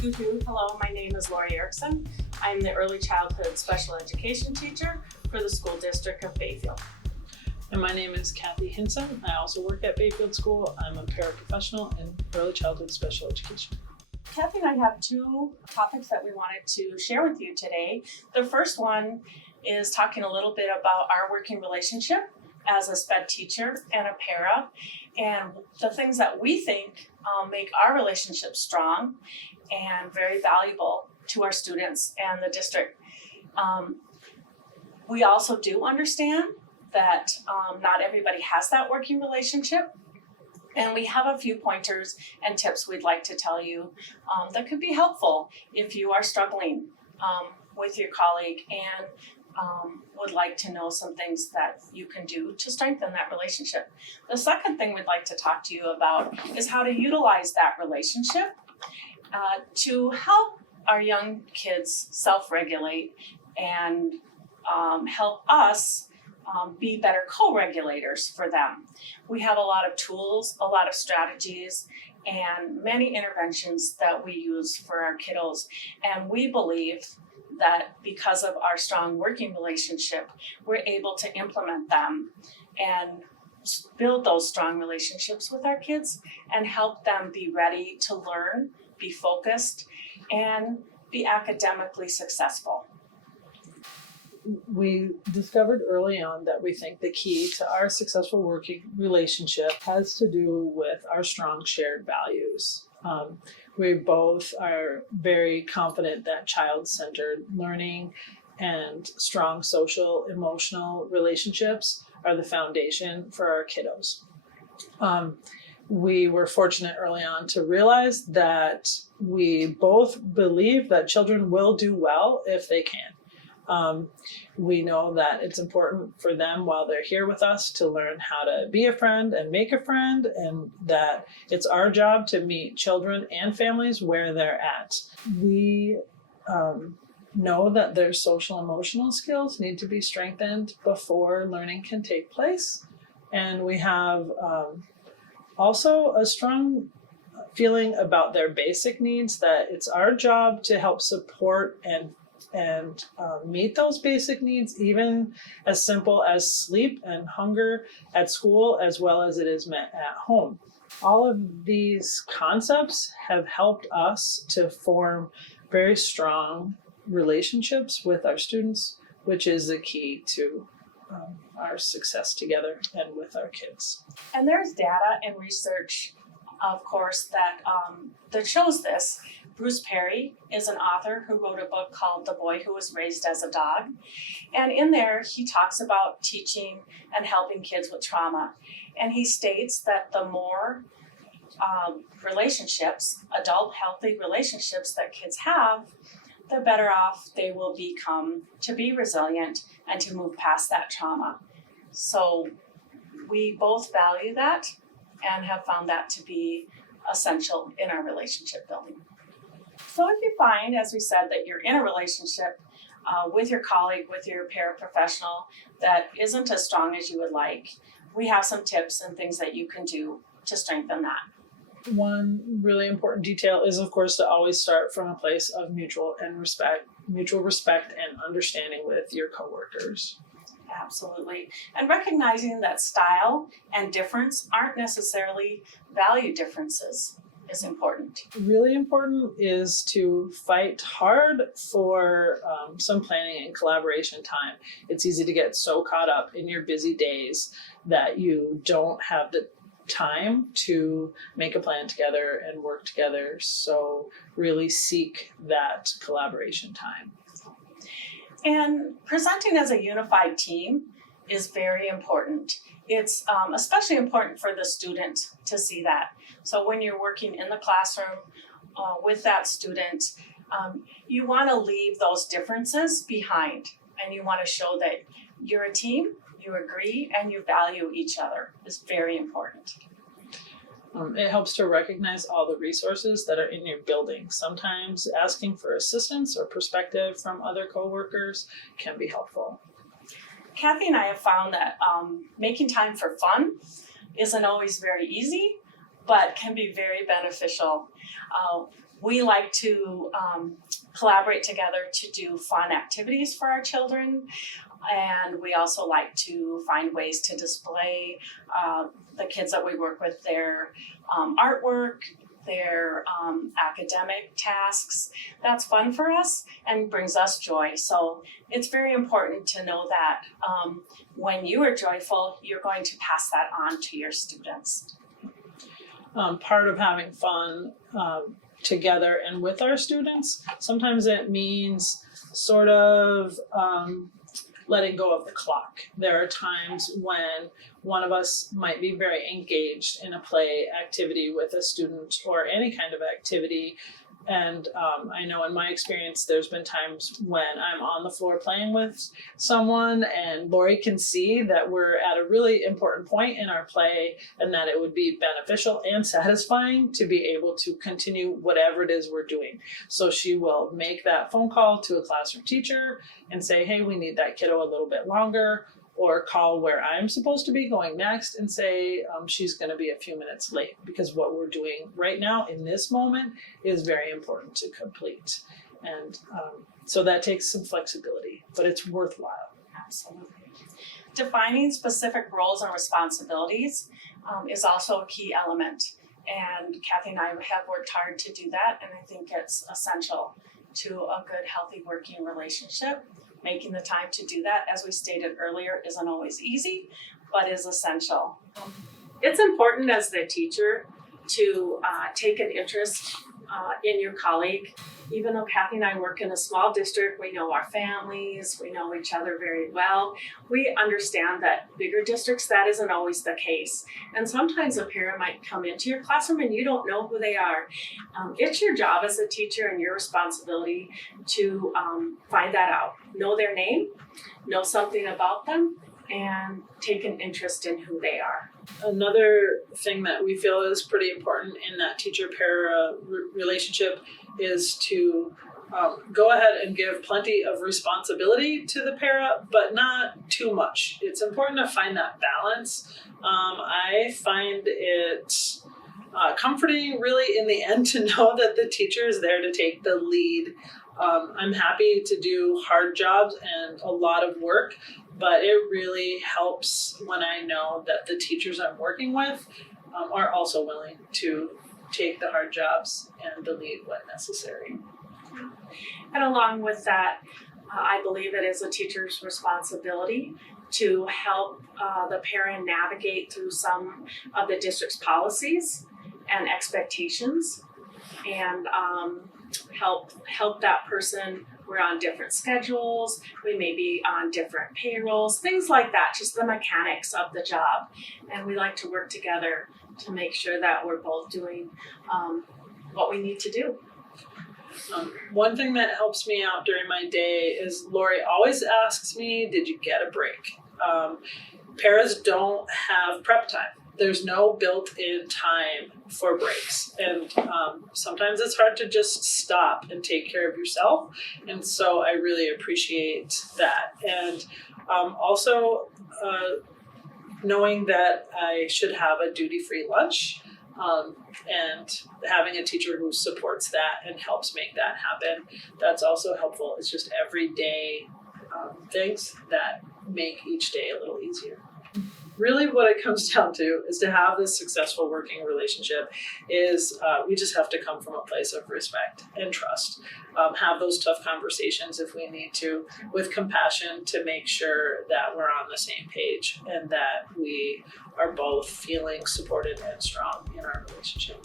Hello, my name is Lori Erickson. I'm the early childhood special education teacher for the school district of Bayfield. And my name is Kathy Hinson. I also work at Bayfield School. I'm a paraprofessional in early childhood special education. Kathy and I have two topics that we wanted to share with you today. The first one is talking a little bit about our working relationship as a SPED teacher and a para, and the things that we think make our relationship strong and very valuable to our students and the district. We also do understand that not everybody has that working relationship, and we have a few pointers and tips we'd like to tell you that could be helpful if you are struggling with your colleague and would like to know some things that you can do to strengthen that relationship. The second thing we'd like to talk to you about is how to utilize that relationship to help our young kids self-regulate and help us be better co-regulators for them. We have a lot of tools, a lot of strategies, and many interventions that we use for our kiddos. And we believe that because of our strong working relationship, we're able to implement them and build those strong relationships with our kids and help them be ready to learn, be focused, and be academically successful. We discovered early on that we think the key to our successful working relationship has to do with our strong shared values. We both are very confident that child-centered learning and strong social, emotional relationships are the foundation for our kiddos. We were fortunate early on to realize that we both believe that children will do well if they can. We know that it's important for them while they're here with us to learn how to be a friend and make a friend, and that it's our job to meet children and families where they're at. We know that their social emotional skills need to be strengthened before learning can take place. And we have also a strong feeling about their basic needs, that it's our job to help support and meet those basic needs, even as simple as sleep and hunger at school, as well as it is met at home. All of these concepts have helped us to form very strong relationships with our students, which is the key to our success together and with our kids. And there's data and research, of course, that shows this. Bruce Perry is an author who wrote a book called The Boy Who Was Raised as a Dog. And in there, he talks about teaching and helping kids with trauma. And he states that the more relationships, adult healthy relationships that kids have, the better off they will become to be resilient and to move past that trauma. So we both value that and have found that to be essential in our relationship building. So if you find, as we said, that you're in a relationship with your colleague, with your paraprofessional that isn't as strong as you would like, we have some tips and things that you can do to strengthen that. One really important detail is, of course, to always start from a place of mutual respect and understanding with your coworkers. Absolutely. And recognizing that style and difference aren't necessarily value differences is important. Really important is to fight hard for some planning and collaboration time. It's easy to get so caught up in your busy days that you don't have the time to make a plan together and work together. So really seek that collaboration time. And presenting as a unified team is very important. It's especially important for the student to see that. So when you're working in the classroom with that student, you want to leave those differences behind, and you want to show that you're a team, you agree, and you value each other. Is very important. It helps to recognize all the resources that are in your building. Sometimes asking for assistance or perspective from other coworkers can be helpful. Kathy and I have found that making time for fun isn't always very easy, but can be very beneficial. We like to collaborate together to do fun activities for our children. And we also like to find ways to display the kids that we work with, their artwork, their academic tasks. That's fun for us and brings us joy. So it's very important to know that when you are joyful, you're going to pass that on to your students. Part of having fun together and with our students, sometimes it means sort of letting go of the clock. There are times when one of us might be very engaged in a play activity with a student or any kind of activity. And I know in my experience, there's been times when I'm on the floor playing with someone and Lori can see that we're at a really important point in our play and that it would be beneficial and satisfying to be able to continue whatever it is we're doing. So she will make that phone call to a classroom teacher and say, hey, we need that kiddo a little bit longer, or call where I'm supposed to be going next and say she's going to be a few minutes late because what we're doing right now in this moment is very important to complete. And so that takes some flexibility, but it's worthwhile. Absolutely. Defining specific roles and responsibilities is also a key element. And Kathy and I have worked hard to do that, and I think it's essential to a good, healthy working relationship. Making the time to do that, as we stated earlier, isn't always easy, but is essential. It's important as the teacher to take an interest in your colleague. Even though Kathy and I work in a small district, we know our families, we know each other very well. We understand that bigger districts, that isn't always the case. And sometimes a parent might come into your classroom and you don't know who they are. It's your job as a teacher and your responsibility to find that out. Know their name, know something about them, and take an interest in who they are. Another thing that we feel is pretty important in that teacher-para relationship is to go ahead and give plenty of responsibility to the para, but not too much. It's important to find that balance. I find it comforting really in the end to know that the teacher is there to take the lead. I'm happy to do hard jobs and a lot of work, but it really helps when I know that the teachers I'm working with are also willing to take the hard jobs and the lead when necessary. And along with that, I believe it is a teacher's responsibility to help the parent navigate through some of the district's policies and expectations, and help that person. We're on different schedules, we may be on different payrolls, things like that, just the mechanics of the job. And we like to work together to make sure that we're both doing what we need to do. One thing that helps me out during my day is Lori always asks me, did you get a break? Paras don't have prep time. There's no built-in time for breaks. And sometimes it's hard to just stop and take care of yourself. And so I really appreciate that. And also knowing that I should have a duty-free lunch and having a teacher who supports that and helps make that happen. That's also helpful. It's just everyday things that make each day a little easier. Really what it comes down to is to have this successful working relationship is we just have to come from a place of respect and trust. Have those tough conversations if we need to, with compassion, to make sure that we're on the same page and that we are both feeling supported and strong in our relationship.